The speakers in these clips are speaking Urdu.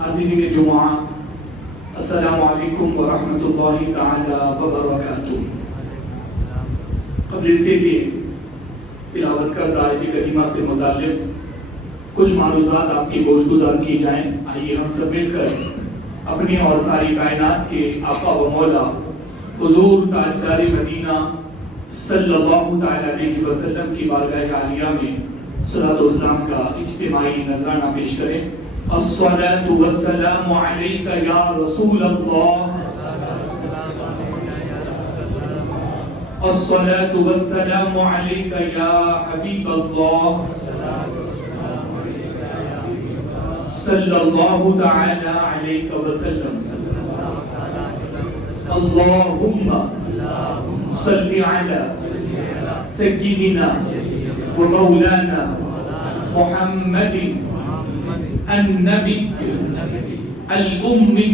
حاضرین جمعہ، السلام علیکم ورحمۃ اللہ تعالی وبرکاتہ۔ قبل اس کے لیے تلاوت کردہ آیت کریمہ سے متعلق کچھ معلومات آپ کی گوش گزار کی جائیں۔ آئیے ہم سب مل کر اپنی اور ساری کائنات کے آقا و مولا حضور تاجدار مدینہ صلی اللہ تعالی علیہ وسلم کی بارگاہ عالیہ میں صلاۃ و سلام کا اجتماعی نذرانہ پیش کریں۔ الصلاۃ والسلام علیک یا رسول اللہ، الصلاۃ والسلام علیک یا حبیب اللہ، صلی اللہ تعالی علیہ وسلم۔ اللہم صلی علی سیدنا و مولانا محمد النبی الأمی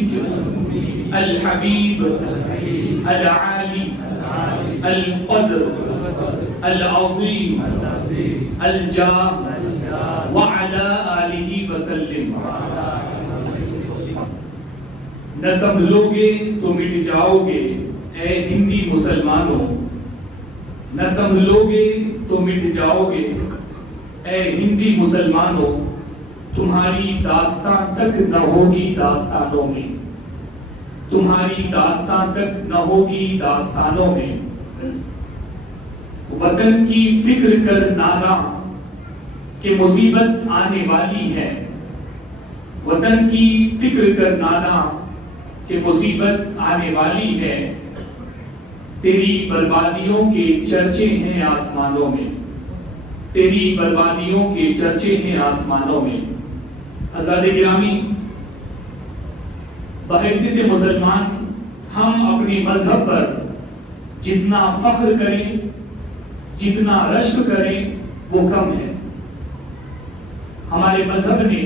الحبیب العالی القدر العظیم الجاہ وعلی آلہ وسلم۔ نہ سنبھلو گے تو مٹ جاؤ گے اے ہندی مسلمانوں، نہ سنبھلو گے تو مٹ جاؤ گے اے ہندی مسلمانوں، تمہاری داستان تک نہ ہوگی داستانوں میں، تمہاری داستان تک نہ ہوگی داستانوں میں۔ وطن کی فکر کر ناگاں کہ مصیبت آنے والی ہے، وطن کی فکر کر ناگاں کہ مصیبت آنے والی ہے، تیری بربادیوں کے چرچے ہیں آسمانوں میں، تیری بربادیوں کے چرچے ہیں آسمانوں میں۔ حضرات گرامی، بحیثیت مسلمان ہم اپنے مذہب پر جتنا فخر کریں، جتنا رشک کریں وہ کم ہے۔ ہمارے مذہب نے،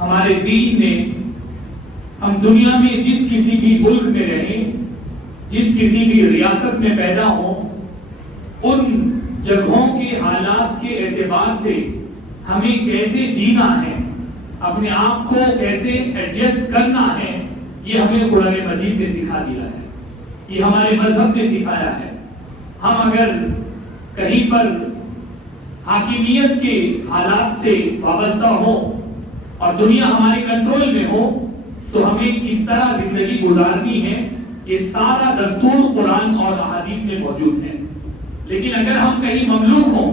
ہمارے دین نے، ہم دنیا میں جس کسی بھی ملک میں رہیں، جس کسی بھی ریاست میں پیدا ہوں، ان جگہوں کے حالات کے اعتبار سے ہمیں کیسے جینا ہے، اپنے آپ کو کیسے ایڈجسٹ کرنا ہے، یہ ہمیں قرآن مجید نے سکھا دیا ہے، یہ ہمارے مذہب نے سکھایا ہے۔ ہم اگر کہیں پر حاکمیت کے حالات سے وابستہ ہوں اور دنیا ہمارے کنٹرول میں ہو تو ہمیں کس طرح زندگی گزارنی ہے، یہ سارا دستور قرآن اور احادیث میں موجود ہے۔ لیکن اگر ہم کہیں مملوک ہوں،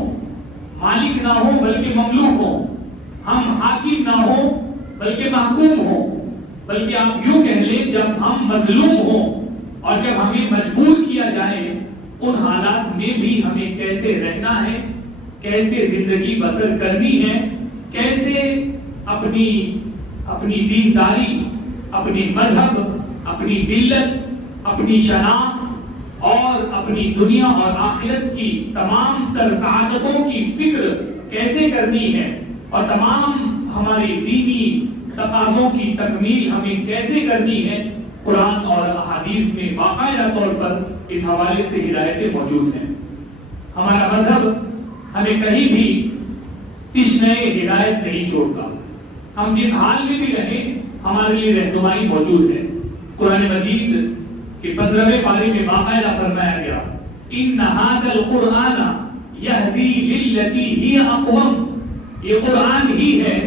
مالک نہ ہوں بلکہ مملوک ہوں، ہم حاکم نہ ہوں بلکہ محکوم ہوں، بلکہ آپ یوں کہہ لیں جب ہم مظلوم ہوں اور جب ہمیں مجبور کیا جائے، ان حالات میں بھی ہمیں کیسے رہنا ہے، کیسے زندگی بسر کرنی ہے، کیسے اپنی دینداری، اپنی مذہب، اپنی ملت، اپنی شناخت اور اپنی دنیا اور آخرت کی تمام تر سعادتوں کی فکر کیسے کرنی ہے، اور تمام ہماری دینی تقاضوں کی تکمیل ہمیں کیسے کرنی ہے، قرآن اور احادیث میں باقاعدہ طور پر اس حوالے سے ہدایتیں موجود ہیں۔ ہمارا مذہب ہمیں کہیں بھی تشنہ ہدایت نہیں چھوڑتا، ہم جس حال میں بھی رہیں ہمارے لیے رہنمائی موجود ہے۔ قرآن مجید کے 15ویں پارے میں باقاعدہ فرمایا گیا، ان ھذا القرآن یہدی للتی ہی اقوم، یہ قرآن ہی ہے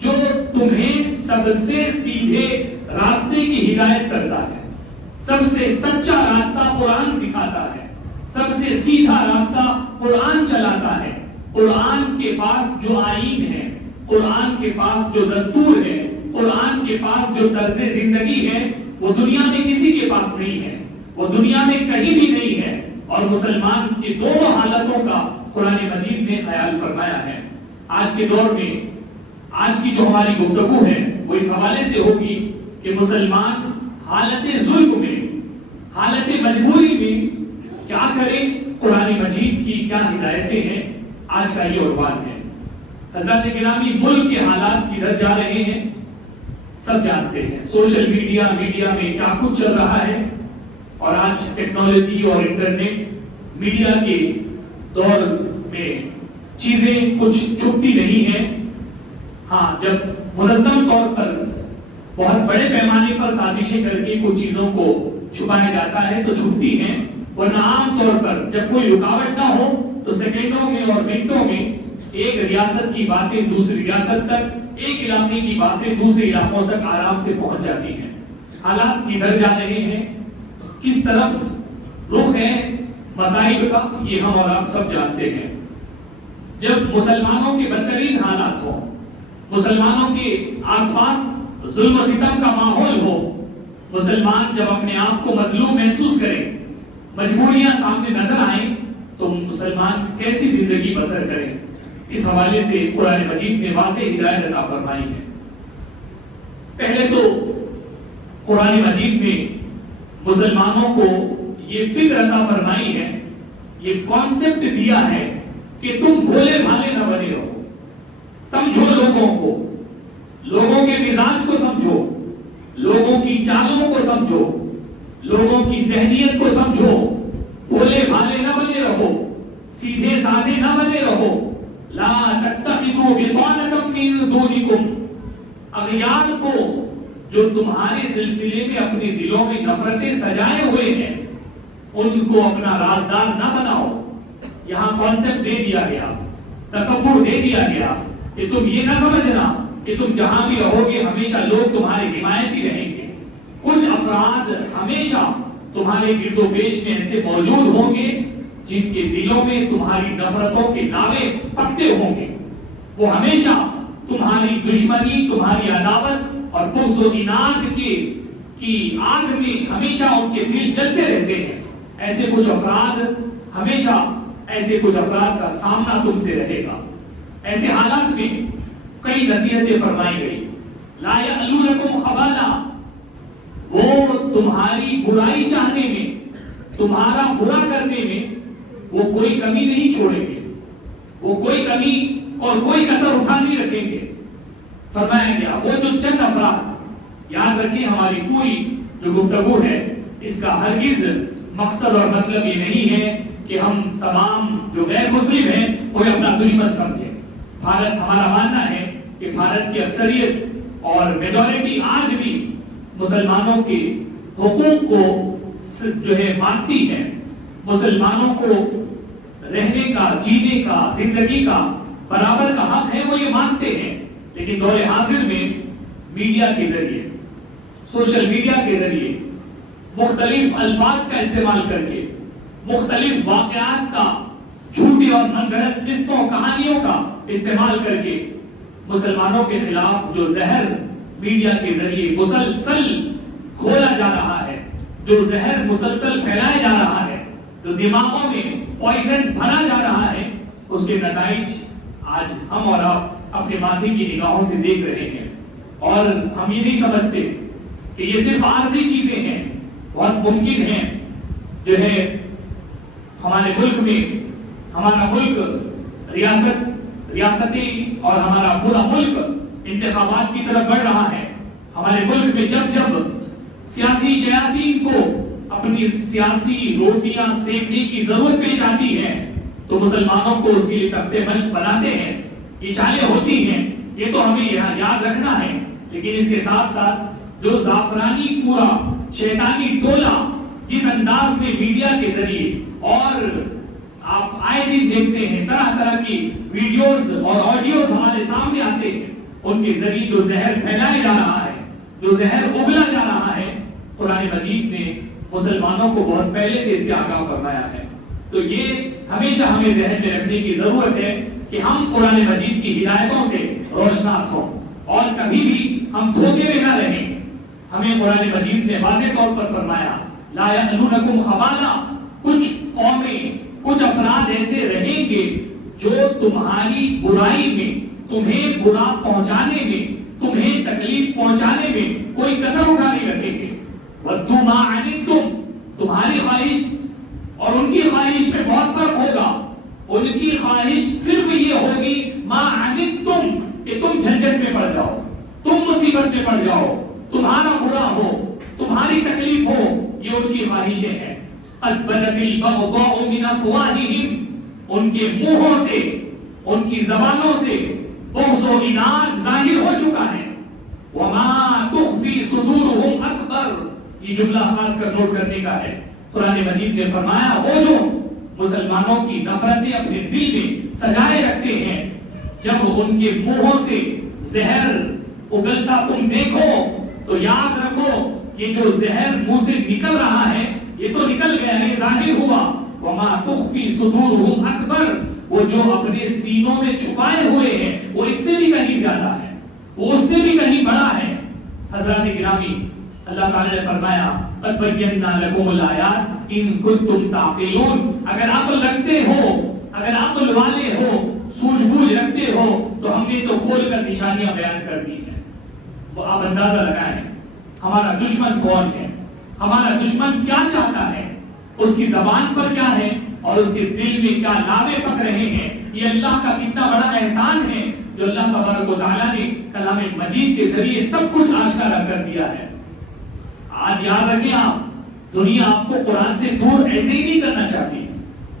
جو تمہیں سب سے سیدھے راستے کی ہدایت کرتا ہے، سب سے سچا راستہ قرآن دکھاتا ہے، سب سے سیدھا راستہ قرآن چلاتا ہے۔ قرآن کے پاس جو آئین ہے، قرآن کے پاس جو دستور ہے، قرآن کے پاس جو طرز زندگی ہے، وہ دنیا میں کسی کے پاس نہیں ہے، وہ دنیا میں کہیں بھی نہیں ہے، اور مسلمان کی دونوں حالتوں کا قرآن مجید نے خیال فرمایا ہے۔ آج کے دور میں آج کی جو ہماری گفتگو ہے وہ اس حوالے سے ہوگی کہ مسلمان حالت ظلم میں، حالت مجبوری میں کیا کریں، قرآن مجید کی کیا ہدایتیں ہیں، آج کا یہ عنوان ہے۔ حضرات گرامی، ملک کے حالات کدھر جا رہے ہیں سب جانتے ہیں، سوشل میڈیا میں کیا کچھ چل رہا ہے، اور آج ٹیکنالوجی اور انٹرنیٹ میڈیا کے دور میں چیزیں کچھ چھپتی نہیں ہیں۔ ہاں، جب منظم طور پر بہت بڑے پیمانے پر سازشیں کر کے کچھ چیزوں کو چھپایا جاتا ہے تو چھپتی ہیں، ورنہ عام طور پر جب کوئی رکاوٹ نہ ہو تو سیکنڈوں میں اور منٹوں میں ایک ریاست کی باتیں دوسری ریاست تک، ایک علاقے کی باتیں دوسرے علاقوں تک آرام سے پہنچ جاتی ہیں۔ حالات کدھر جا رہے ہیں، کس طرف رخ ہے مصائب کا، یہ ہم اور آپ سب جانتے ہیں۔ جب مسلمانوں کے بدترین حالات ہوں، مسلمانوں کے آس پاس ظلم و ستم کا ماحول ہو، مسلمان جب اپنے آپ کو مظلوم محسوس کرے، مجبوریاں سامنے نظر آئیں، تو مسلمان کیسی زندگی بسر کریں، اس حوالے سے قرآن مجید نے واضح ہدایت عطا فرمائی ہے۔ پہلے تو قرآن مجید نے مسلمانوں کو یہ فکر عطا فرمائی ہے، یہ کانسیپٹ دیا ہے کہ تم بھولے بھالے نہ بنے رہو، سمجھو لوگوں کو، لوگوں کے مزاج کو سمجھو، لوگوں کی چالوں کو سمجھو، لوگوں کی ذہنیت کو سمجھو، بھولے بھالے نہ بنے رہو، سیدھے سادھے نہ بنے رہو۔ لا تتخذوا بطانة من دونکم، اغیار کو جو تمہارے سلسلے میں اپنے دلوں میں نفرتیں سجائے ہوئے ہیں ان کو اپنا رازدار نہ بناؤ۔ یہاں کانسیپٹ دے دیا گیا، تصور دے دیا گیا کہ تم یہ نہ سمجھنا کہ تم جہاں بھی رہو گے ہمیشہ لوگ تمہارے حمایتی رہیں گے۔ کچھ افراد ہمیشہ تمہارے گرد و پیش میں ایسے موجود ہوں گے جن کے دلوں میں تمہاری نفرتوں کے لاوے پکتے ہوں گے، وہ ہمیشہ تمہاری دشمنی، تمہاری عداوت اور بغض و اناد کی آگ میں ہمیشہ ان کے دل جلتے رہتے ہیں۔ ایسے کچھ افراد ہمیشہ ایسے کچھ افراد کا سامنا تم سے رہے گا۔ ایسے حالات میں کئی نصیحتیں فرمائی گئی۔ لا یعلونکم خبالا، وہ تمہاری برائی چاہنے میں، تمہارا برا کرنے میں وہ کوئی کمی نہیں چھوڑیں گے، وہ کوئی کمی اور کوئی کسر اٹھا نہیں رکھیں گے۔ فرمایا گیا وہ جو چند افراد، یاد رکھیں ہماری پوری جو گفتگو ہے اس کا ہرگز مقصد اور مطلب یہ نہیں ہے کہ ہم تمام جو غیر مسلم ہیں وہ اپنا دشمن سمجھیں۔ بھارت، ہمارا ماننا ہے کہ بھارت کی اکثریت اور میجورٹی آج بھی مسلمانوں کے حقوق کو جو ہے مانتی ہے، مسلمانوں کو رہنے کا، جینے کا، زندگی کا برابر کا حق ہے، وہ یہ مانتے ہیں۔ لیکن دور حاضر میں میڈیا کے ذریعے، سوشل میڈیا کے ذریعے مختلف الفاظ کا استعمال کر کے، مختلف واقعات کا، جھوٹی اور منگھڑت قصوں کہانیوں کا استعمال کر کے مسلمانوں کے خلاف جو زہر میڈیا کے ذریعے مسلسل کھولا جا رہا ہے، جو زہر مسلسل پھیلایا جا رہا ہے، جو دماغوں میں پوائزن بھرا جا رہا ہے، اس کے نتائج آج ہم اور آپ اپنے ماضی کی نگاہوں سے دیکھ رہے ہیں۔ اور ہم یہ نہیں سمجھتے کہ یہ صرف عارضی چیزیں ہیں، بہت ممکن ہے جو ہے ہمارے ملک میں، ہمارا ملک ریاستی اور ہمارا پورا ملک انتخابات کی طرف بڑھ رہا ہے۔ ہمارے ملک میں جب جب سیاسی شیاطین کو اپنی سیاسی روٹیاں سیکنے کی ضرورت پیش آتی ہے تو مسلمانوں کو اس کے لیے تختے مشق بناتے ہیں، یہ چالیں ہوتی ہیں۔ یہ تو ہمیں یہاں یاد رکھنا ہے، لیکن اس کے ساتھ ساتھ جو زعفرانی پورا شیطانی ٹولہ جس انداز میں میڈیا کے ذریعے، اور آپ آئے دن دیکھتے ہیں طرح طرح کی ویڈیوز اور آڈیوز ہمارے سامنے آتے ہیں، ان کے ذریعے جو زہر پھیلایا جا رہا ہے، جو زہر اگلا جا رہا ہے، قرآن مجید نے مسلمانوں کو بہت پہلے سے اس سے آگاہ فرمایا ہے۔ تو یہ ہمیشہ ہمیں ذہن میں رکھنے کی ضرورت ہے کہ ہم قرآن مجید کی ہدایتوں سے روشناس ہوں اور کبھی بھی ہم دھوکے میں نہ رہیں۔ ہمیں قرآن مجید نے واضح طور پر فرمایا لا یعلونکم خبالا، کچھ قومیں، کچھ افراد ایسے رہیں گے جو تمہاری برائی میں، تمہیں برا پہنچانے میں، تمہیں تکلیف پہنچانے میں کوئی کسر اٹھا نہیں رکھیں گے۔ وَدُّوا مَا عَنِتُّمْ، تمہاری خواہش اور ان کی خواہش میں بہت فرق ہوگا۔ ان کی خواہش صرف یہ ہوگی مَا عَنِتُّمْ، کہ تم جھنجٹ میں پڑ جاؤ، تم مصیبت میں پڑ جاؤ، تمہارا برا ہو، تمہاری تکلیف ہو، یہ ان کی خواہشیں ہیں۔ قَدْ بَدَتِ الْبَغْضَاءُ مِنْ أَفْوَاهِهِمْ، ان کے منہوں سے، ان کی زبانوں سے بغض و اناد ظاہر ہو چکا ہے۔ وَمَا تُخْفِي یہ جملہ خاص کر نوٹ کرنے کا ہے. قرآن مجید نے فرمایا وہ جو مسلمانوں کی نفرتیں اپنے دل میں سجائے رکھتے ہیں، جب ان کے منہوں سے زہر اگلتا تم دیکھو تو یاد رکھو یہ جو زہر منہ سے نکل رہا ہے یہ تو نکل گیا ہے، ظاہر ہوا. وما تخفی صدورہم اکبر، وہ جو اپنے سینوں میں چھپائے ہوئے ہیں وہ اس سے بھی کہیں زیادہ ہے، وہ اس سے بھی کہیں بڑا ہے. حضرات گرامی، اللہ تعالی نے فرمایا قد بینا لکم الآیات ان کنتم تعقلون، اگر عقل رکھتے ہو، اگر عقل والے ہو، سوجھ بوجھ رکھتے ہو تو ہم نے تو کھول کر نشانیاں بیان کر دی ہیں. وہ آپ اندازہ لگائیں ہمارا دشمن کون ہے، ہمارا دشمن کیا چاہتا ہے، اس کی زبان پر کیا ہے اور اس کے دل میں کیا لاوے پک رہے ہیں. یہ اللہ کا کتنا بڑا احسان ہے جو اللہ تبارک و تعالیٰ نے کلام مجید کے ذریعے سب کچھ آشکارا کر دیا ہے. آج یاد رکھیں آپ، دنیا آپ کو قرآن سے دور ایسے ہی نہیں کرنا چاہتی،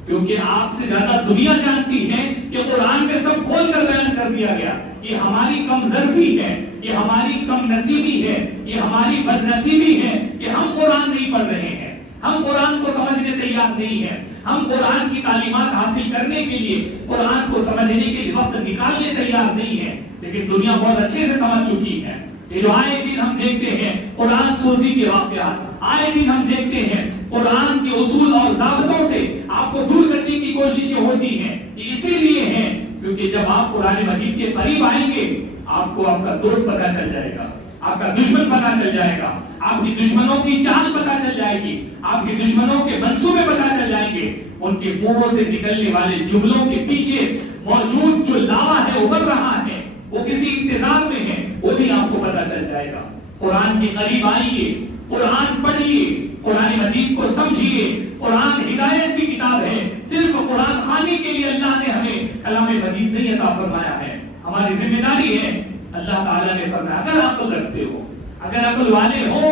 کیونکہ آپ سے زیادہ دنیا جانتی ہے کہ قرآن میں سب کھول کر بیان کر دیا گیا. یہ ہماری کم ظرفی ہے، یہ ہماری کم نصیبی ہے، یہ ہماری بد نصیبی ہے کہ ہم قرآن نہیں پڑھ رہے ہیں، ہم قرآن کو سمجھنے تیار نہیں ہیں، ہم قرآن کی تعلیمات حاصل کرنے کے لیے، قرآن کو سمجھنے کے لیے وقت نکالنے تیار نہیں ہیں. لیکن دنیا بہت اچھے سے سمجھ چکی ہے. یہ جو آئے دن ہم دیکھتے ہیں قرآن سوزی کے واقعات، آئے دن ہم دیکھتے ہیں قرآن کے اصول اور ضابطوں سے آپ کو دور کرنے کی کوششیں ہوتی ہیں. یہ اسی لیے ہیں کیونکہ جب آپ قرآن مجید کے قریب آئیں گے آپ کو آپ کا دوست پتہ چل جائے گا، آپ کا دشمن پتہ چل جائے گا، آپ کی دشمنوں کی چال پتہ چل جائے گی، آپ کے دشمنوں کے منصوبے پتہ چل جائیں گے. ان کے منہوں سے نکلنے والے جملوں کے پیچھے موجود جو لاوا ہے، ابھر رہا ہے، وہ کسی انتظار میں ہے، وہ بھی آپ کو پتہ چل جائے گا. قرآن کے قریب آئیے، قرآن پڑھیے، قرآن مجید کو سمجھیے. قرآن ہدایت کی کتاب ہے. صرف قرآن خوانی کے لیے اللہ نے ہمیں کلام مجید نہیں عطا فرمایا ہے. ہماری ذمہ داری ہے. اللہ تعالیٰ نے فرمایا اگر عقل رکھتے ہو، اگر عقل والے ہو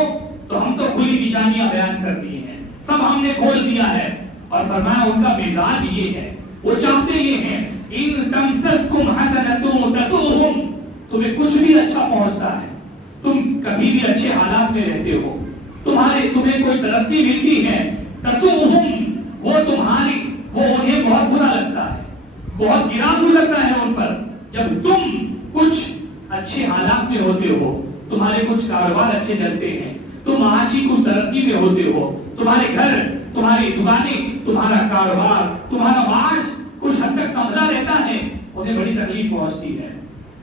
تو ہم تو کھلی نشانیاں بیان کر دی ہیں، سب ہم نے کھول دیا ہے. اور فرمایا ان کا مزاج یہ ہے، وہ چاہتے یہ ہیں ان تمسسکم حسنۃ تسؤہم، تمہیں کچھ بھی اچھا پہنچتا ہے، تم کبھی بھی اچھے حالات میں رہتے ہو، تمہیں کوئی ترقی ملتی ہے، تسؤہم، وہ انہیں بہت برا لگتا ہے، بہت گراں گزرتا ہے ان پر. جب تم کچھ اچھے حالات میں ہوتے ہو، تمہارے کچھ کاروبار اچھے چلتے ہیں، تم معاشی کچھ ترقی میں ہوتے ہو، تمہارے گھر، تمہاری دکانیں، تمہارا کاروبار، تمہارا معاش کچھ حد تک سنبھلا رہتا ہے، انہیں بڑی تکلیف پہنچتی ہے.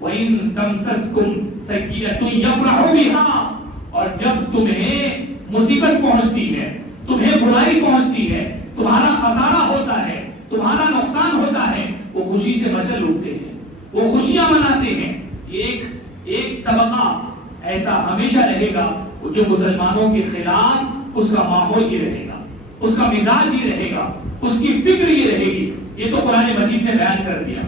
وَإِن تَمْسَسْكُمْ سَيِّئَةٌ يَفْرَحُوا بِهَا، اور جب تمہیں مصیبت پہنچتی ہے، تمہیں برائی پہنچتی ہے، تمہارا خسارہ ہوتا ہے، تمہارا نقصان ہوتا ہے، وہ خوشی سے مچل اٹھتے ہیں، وہ خوشیاں مناتے ہیں. ایک طبقہ ایسا ہمیشہ رہے گا جو مسلمانوں کے خلاف، اس کا ماحول یہ رہے گا، اس کا مزاج یہ رہے گا، اس کی فکر یہ رہے گی. یہ تو قرآن مجید نے بیان کر دیا.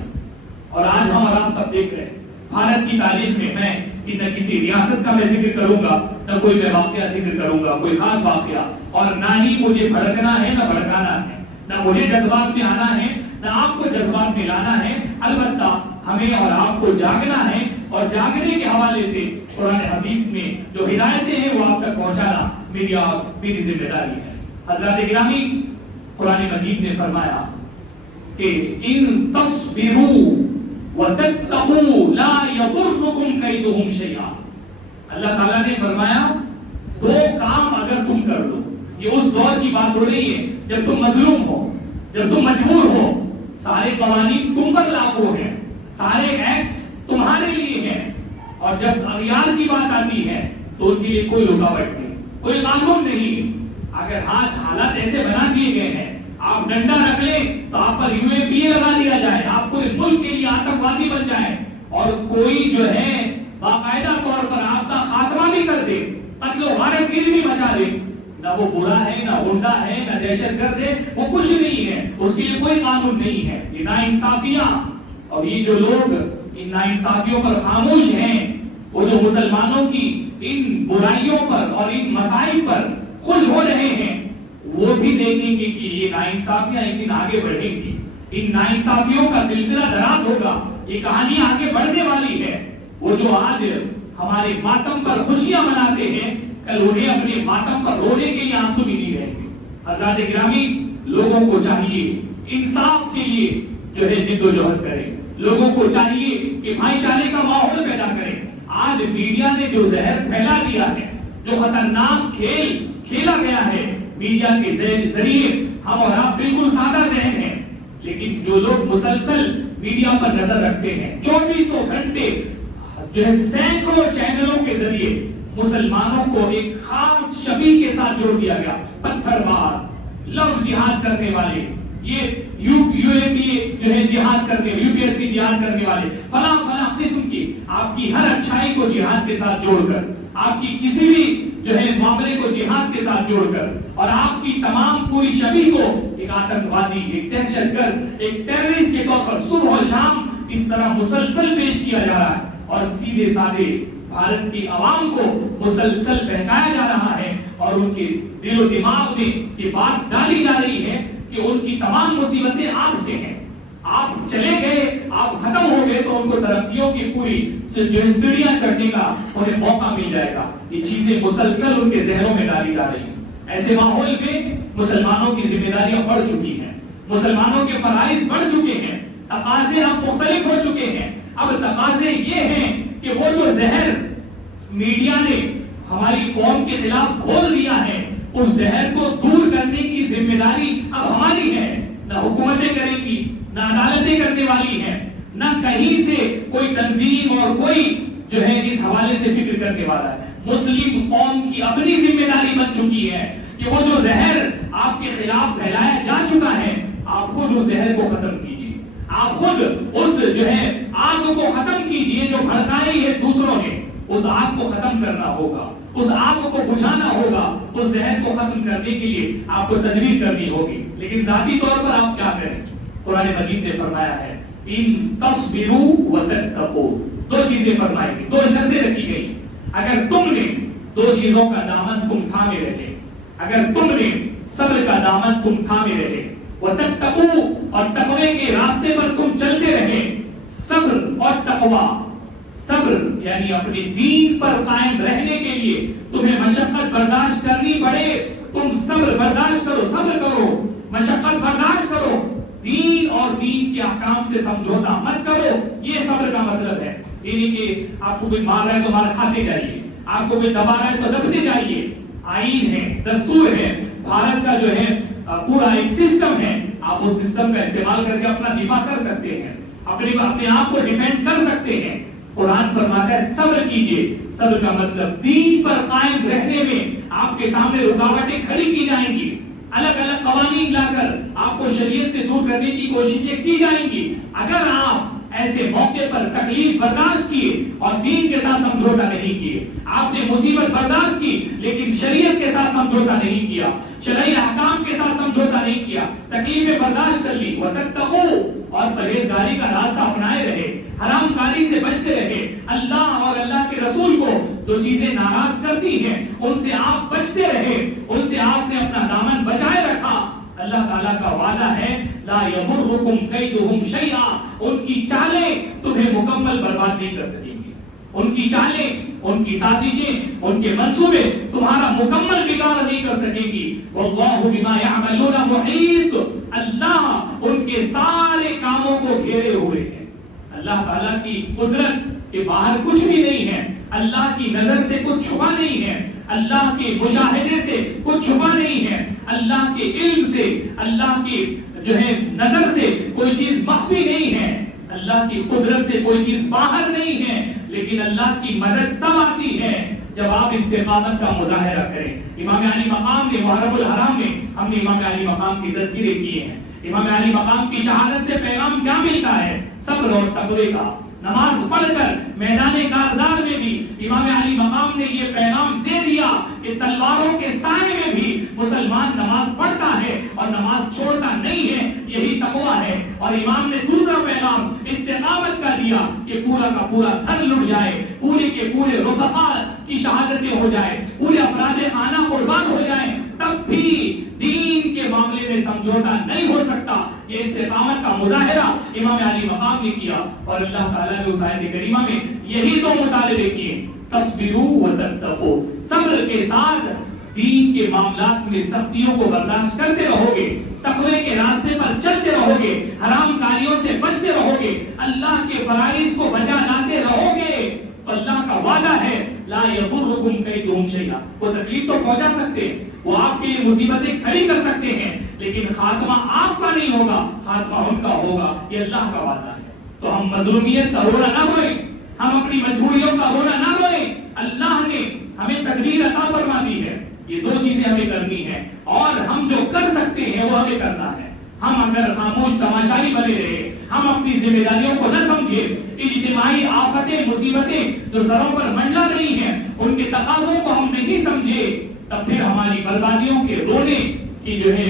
اور آج ہم اور آپ سب دیکھ رہے ہیں بھارت کی تاریخ میں، میں نہ کسی ریاست کا میں ذکر کروں گا، نہ کوئی میں واقعہ ذکر کروں گا، کوئی خاص واقعہ، اور نہ ہی مجھے بھڑکنا ہے نہ بھڑکانا ہے، نہ مجھے جذبات میں آنا ہے نہ آپ کو جذبات میں لانا ہے. البتہ ہمیں اور آپ کو جاگنا ہے، اور جاگنے کے حوالے سے قرآن حدیث میں جو ہدایتیں ہیں وہ آپ تک پہنچانا میری ذمہ داری ہے. حضرات گرامی، قرآن مجید نے فرمایا کہ ان تصبروا وتتقوا لا يضركم كيدهم شيئا. اللہ تعالیٰ نے فرمایا دو کام اگر تم کر لو، یہ اس دور کی بات ہو رہی ہے جب تم مظلوم ہو، جب تم مجبور ہو، سارے قوانین تم پر لاگو ہیں، سارے ایکٹس تمہارے لیے ہیں، اور جب اغیار کی بات آتی ہے تو ان کے لیے کوئی رکاوٹ نہیں، کوئی قانون نہیں. اگر حالات ایسے بنا دیے گئے ہیں، آپ ڈنڈا رکھ لیں تو آپ پر UAPA لگا دیا جائے، آپ پورے ملک کے لیے آتنکوادی بن جائے، اور کوئی جو ہے باقاعدہ طور پر آپ کا خاتمہ بھی کر دے، قتل و غارت گیری بھی مچا دے، نہ وہ برا ہے، نہ غنڈہ ہے، نہ دہشت گرد ہے، وہ کچھ نہیں ہے، اس کے لیے کوئی قانون نہیں ہے. یہ ناانصافیاں اور یہ جو لوگ ان ناانصافیوں پر خاموش ہیں، وہ جو مسلمانوں کی ان برائیوں پر اور ان مسائل پر خوش ہو رہے ہیں، وہ بھی دیکھیں گے کہ یہ ناانصافیاں ایک دن آگے بڑھیں گی، ان ناانصافیوں کا سلسلہ دراز ہوگا، یہ کہانی آگے بڑھنے والی ہے. وہ جو آج ہمارے ماتم پر خوشیاں مناتے ہیں، کل انہیں اپنے ماتم پر رونے کے لیے آنسو بھی نہیں رہیں گے۔ حضرات گرامی، لوگوں کو چاہیے انصاف کے لیے جو ہے جد و جہد کریں، لوگوں کو چاہیے کہ بھائی چارے کا ماحول پیدا کریں۔ آج میڈیا نے جو زہر پھیلا دیا ہے، جو خطرناک کھیل کھیلا گیا ہے میڈیا کے ذریعے، ہم اور آپ بالکل سادہ ذہن ہیں، لیکن جو لوگ مسلسل میڈیا پر نظر رکھتے ہیں، 24 گھنٹے جو ہے سینکڑوں چینلوں کے ذریعے مسلمانوں کو ایک خاص شبیہ کے ساتھ جوڑ دیا گیا، پتھر باز، لو جہاد کرنے والے، یہ یو اے پی جو ہے جہاد کرنے، یو پی ایس سی جہاد کرنے والے، فلاں فلاں قسم کی آپ کی ہر اچھائی کو جہاد کے ساتھ جوڑ کر، آپ کی کسی بھی جو ہے معاملے کو جہاد کے ساتھ جوڑ کر، اور آپ کی تمام پوری شبیہ کو ایک آتنکوادی، ایک دہشت گرد، ایک ٹیررسٹ کے طور پر صبح و شام اس طرح مسلسل پیش کیا جا رہا ہے، اور سیدھے سادے بھارت کی عوام کو مسلسل بہکایا جا رہا ہے، اور ان کے دل و دماغ میں یہ بات ڈالی جا رہی ہے کہ ان کی تمام مصیبتیں آپ سے ہیں، آپ چلے گئے، آپ ختم ہو گئے تو ان کو ترقیوں کی پوری جو ہے سیڑھیاں چڑھنے کا انہیں موقع مل جائے گا۔ یہ چیزیں مسلسل ان کے ذہنوں میں ڈالی جا رہی ہیں۔ ایسے ماحول میں مسلمانوں کی ذمہ داریاں بڑھ چکی ہیں، مسلمانوں کے فرائض بڑھ چکے ہیں، تقاضے اب مختلف ہو چکے ہیں۔ اب تقاضے یہ ہیں کہ وہ جو زہر میڈیا نے ہماری قوم کے خلاف کھول دیا ہے، اس زہر کو دور کرنے کی ذمہ داری اب ہماری ہے۔ نہ حکومتیں کریں گی، نہ عدالتیں کرنے والی ہیں، نہ کہیں سے کوئی تنظیم اور کوئی جو ہے اس حوالے سے فکر کرنے والا ہے۔ مسلم قوم کی اپنی ذمہ داری بن چکی ہے کہ وہ جو زہر آپ کے خلاف پھیلایا جا چکا ہے، آپ خود اس زہر کو ختم کیجیے، آپ خود اس جو ہے آگ کو ختم کیجیے جو بھڑکائی ہے دوسروں نے، اس آگ کو ختم کرنا ہوگا، اس آگ کو بجھانا ہوگا، اس زہر کو ختم کرنے کے لیے آپ کو تدبیر کرنی ہوگی۔ لیکن ذاتی طور پر آپ کیا کریں؟ قرآن مجید نے فرمایا ہے ان تصبروا وتتقوا، دو چیزیں فرمائی گئی، دو شرطیں رکھی گئی۔ اگر تم نے دو چیزوں کا دامن تم تھامے رہے، اگر تم نے صبر کا دامن تم تھامے رہے، وتتقوا اور تقوی کے راستے پر تم چلتے رہے، صبر اور تقوی، صبر یعنی اپنے دین پر قائم رہنے کے لیے تمہیں مشقت برداشت کرنی پڑے، تم صبر برداشت کرو، صبر کرو، مشقت برداشت کرو، دین اور دین کے احکام سے سمجھوتا مت کرو، یہ صبر کا مطلب ہے۔ یعنی کہ آپ کو کوئی مار رہا ہے تو مار کھاتے جائیے، آپ کو کوئی دبا رہا ہے تو دبتے جائیے۔ آئین ہے، دستور ہے، بھارت کا جو ہے پورا ایک سسٹم ہے، آپ اس سسٹم کا استعمال کر کے اپنا دفاع کر سکتے ہیں، اپنے آپ کو ڈیفینڈ کر سکتے ہیں۔ قرآن فرماتا ہے صبر کیجئے، صبر کا مطلب دین پر قائم رہنے میں آپ کے سامنے رکاوٹیں کھڑی کی جائیں گی، الگ الگ قوانین لا کر آپ کو شریعت سے دور کرنے کی کوششیں کی جائیں گی۔ اگر آپ ایسے موقع پر تکلیف برداشت کیے اور دین کے ساتھ سمجھوتا نہیں کیے، آپ نے مصیبت برداشت کی لیکن شریعت کے ساتھ سمجھوتا نہیں کیا، شرعی احکام کے ساتھ سمجھوتا نہیں کیا، تکلیفیں برداشت کر لی، وتتقوا اور پرہیزگاری کا راستہ اپنائے رہے، حرام کاری سے بچتے رہے، اللہ اور اللہ کے رسول کو جو چیزیں ناراض کرتی ہیں ان سے آپ بچتے رہے، ان سے آپ نے اپنا دامن بچائے رکھا۔ اللہ تعالیٰ کا وعدہ ہے لا یضرکم کیدہم شیئا، ان کی چالیں تمہیں مکمل برباد نہیں کر سکیں گی، ان کی چالیں، ان کی سازشیں، ان کے منصوبے تمہارا مکمل بگاڑ نہیں کر سکیں گی۔ واللہ بما یعملون محیط، اللہ ان کے سارے کاموں کو گھیرے ہوئے ہیں۔ اللہ تعالیٰ کی قدرت کے باہر کچھ بھی نہیں ہے، اللہ کی نظر سے کچھ چھپا نہیں ہے، اللہ کے مشاہدے سے کچھ چھپا نہیں ہے، اللہ کے علم سے، اللہ کی جو ہے نظر سے کوئی چیز مخفی نہیں ہے، اللہ کی قدرت سے کوئی چیز باہر نہیں ہے، لیکن اللہ کی مدد تب آتی ہے جب آپ استقامت کا مظاہرہ کریں۔ امام علی مقام نے محرم الحرام میں ہم نے امام علی مقام کی تذکرے کیے ہیں۔ امام علی مقام کی شہادت سے پیغام کیا ملتا ہے؟ صبر اور تقوی کا۔ نماز پڑھ کر میدان کارزار میں بھی امام علی مقام نے یہ پیغام دے دیا کہ تلواروں کے سائے میں بھی مسلمان نماز پڑھتا ہے اور نماز چھوڑتا نہیں ہے، یہی تقوی ہے۔ اور امام نے دوسرا پیغام استقامت کا دیا کہ پورا کا پورا گھر لٹ جائے، پورے کے پورے رفقا کی شہادتیں ہو جائے، پورے افراد خانہ قربان ہو جائیں، تب بھی دین کے معاملے میں سمجھوتا نہیں ہو سکتا. یہ استقامت کا مظاہرہ امام علی مقام نے کیا اور اللہ تعالیٰ نے اس آیت کریمہ میں یہی دو مطالبے کیے. تصبروا وتتقوا، صبر کے ساتھ دین کے معاملات میں سختیوں کو برداشت کرتے رہو گے، تقوی کے راستے پر چلتے رہو گے، حرام کاریوں سے بچتے رہو گے، اللہ کے فرائض کو بجا لاتے رہو گے، تو اللہ کا وعدہ ہے لا یضرکم کیدہم شیئا، وہ تکلیف تو پہنچا سکتے ہیں، وہ آپ کے لیے مصیبتیں کھڑی کر سکتے ہیں، لیکن خاتمہ آپ کا نہیں ہوگا، خاتمہ ان کا ہوگا. یہ اللہ کا وعدہ ہے. تو ہم مظلومیت کا رونا نہ روئیں، ہم اپنی مجبوریوں کا رونا نہ روئیں. اللہ نے ہمیں تقدیر عطا فرما دی ہے، یہ دو چیزیں ہمیں کرنی ہے اور ہم جو کر سکتے ہیں وہ ہمیں کرنا ہے. ہم اگر خاموش تماشائی بنے رہے، ہم اپنی ذمہ داریوں کو نہ سمجھے، اجتماعی آفتیں مصیبتیں جو سروں پر منڈلا رہی ہیں ان کے تقاضوں کو ہم نہیں سمجھے، تب پھر ہماری بربادیوں کے رونے کی جو ہے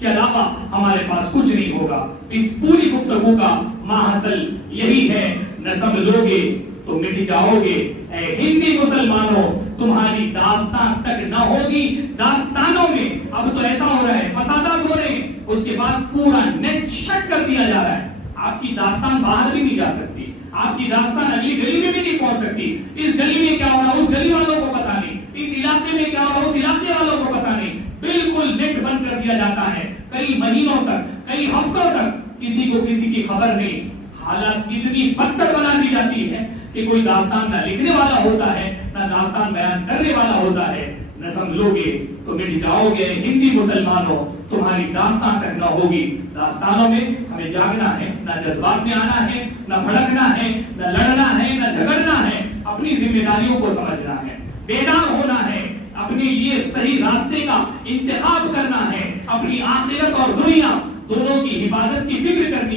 کے علاوہ ہمارے پاس کچھ نہیں ہوگا. اس پوری گفتگو کا ماحصل یہی ہے، نہ سمجھو گے تو مٹ جاؤ گے. اے ہندی مسلمانوں، تمہاری داستان تک نہ ہوگی. داستانوں میں اب تو ایسا ہو رہا ہے، فسادات ہو رہے ہیں، اس کے بعد پورا نیٹ شٹ کر دیا جا رہا ہے. آپ کی داستان باہر بھی نہیں جا سکتی، آپ کی داستان اگلی گلی میں بھی نہیں پہنچ سکتی. اس گلی میں کیا ہو رہا ہے اس گلی والوں کو پتا نہیں، اس علاقے میں کیا ہو رہا ہے اس علاقے والوں کو پتا نہیں. بالکل نیٹ بند کر دیا جاتا ہے، کئی مہینوں تک، کئی ہفتوں تک کسی کو کسی کی خبر نہیں. حالات اتنی بدتر بنا دی جاتی ہے کہ کوئی داستان نہ لکھنے والا ہوتا ہے، نہ داستان بیان کرنے والا ہوتا ہے. نہ سمجھو گے تو مٹ جاؤ گے. ہندی مسلمانوں، تمہاری داستان تک نہ ہوگی. داستانوں میں ہمیں جاگنا ہے، نہ جذبات میں آنا ہے، نہ بھڑکنا ہے، نہ لڑنا ہے، نہ جھگڑنا ہے. اپنی ذمہ داریوں کو سمجھنا ہے، بیدار ہونا ہے، اپنے لیے صحیح راستے کا انتخاب کرنا ہے، اپنی آخرت اور دنیا دونوں کی حفاظت کی فکر کرنی